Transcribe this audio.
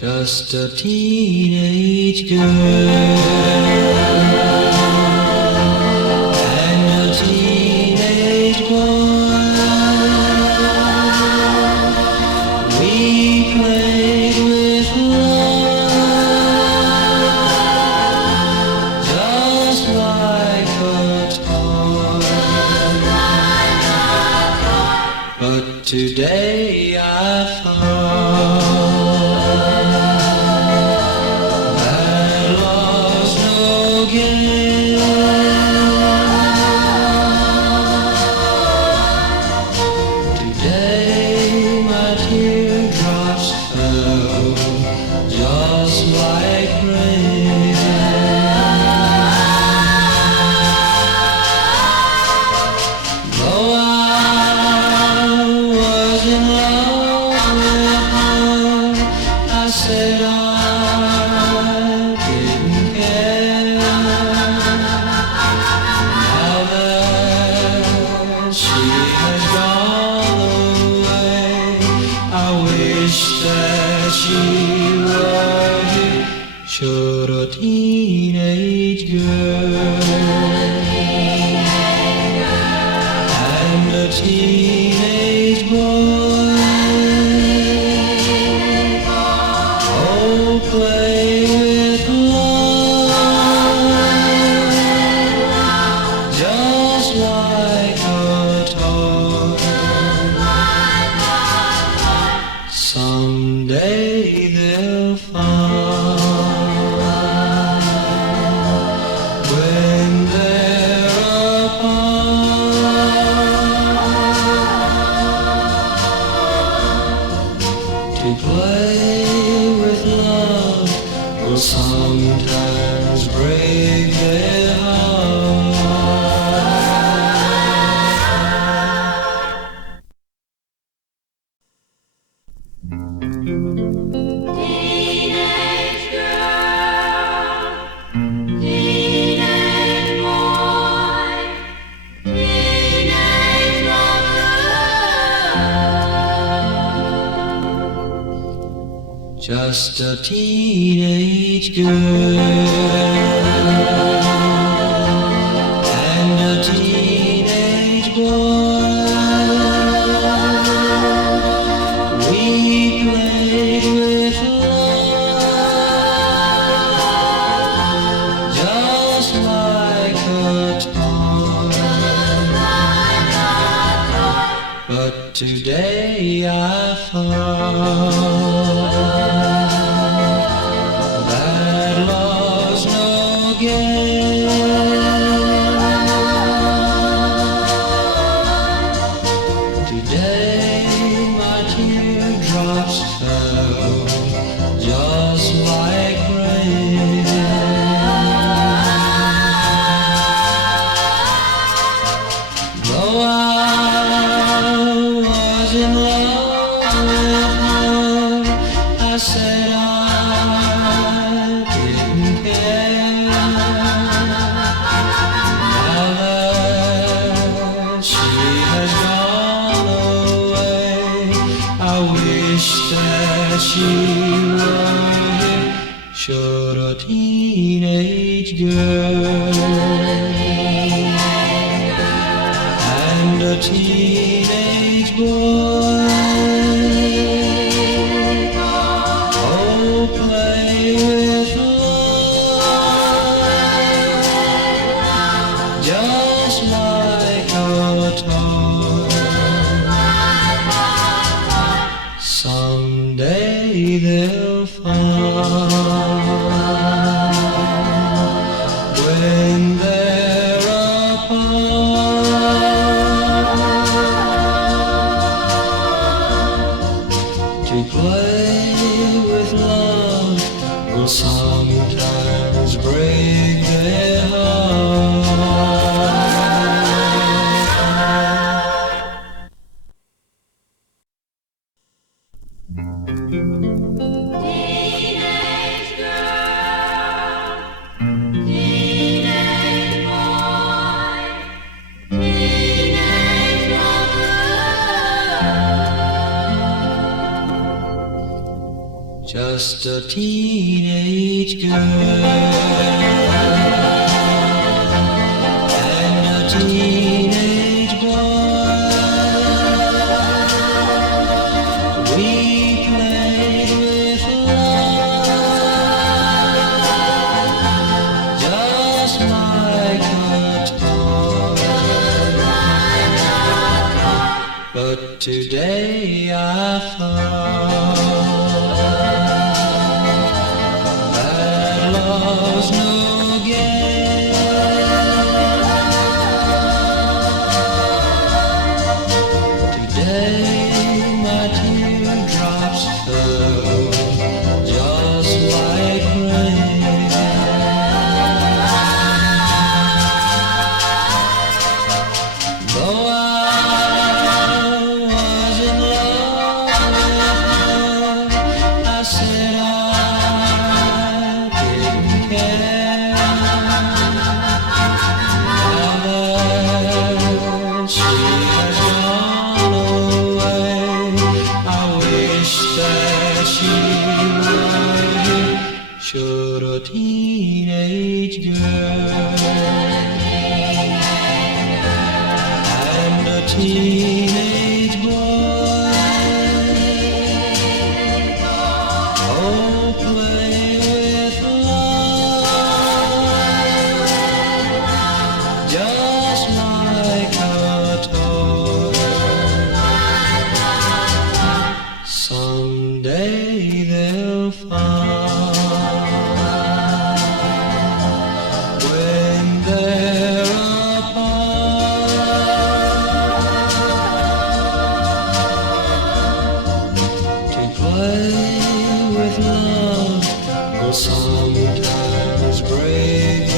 Just a teenage girl and a teenage boy. We played with love, just like a toy. But today I found should a teenage girl and a teenage boy oh play with love just like a toy. Someday they'll find to play with love will sometimes break their Teenage girl, teenage boy, teenage lover. Just a teenage girl and a teenage boy. We played with love just like a toy. But today I found that love's no game. Today my teardrops fell just like rain. Though I was in love with her, I said I didn't care. Now that she has gone away, I wish that she were here. Should a teenage girl and a teenage boy oh play with love just like a toy. Someday they'll find when they're apart. To play with love will sometimes break their heart. Teenage girl, teenage boy, teenage lover. just a teenage girl and a teenage boy. We played with love just like a toy. But today I found love's no game. Today my teardrops fell just like rain. Though I was in love with her, I said she has gone away. I wish that she were here. Should a teenage girl and a teenage boy play with love just like a toy. Someday they'll find when they're apart, to play with love will sometimes break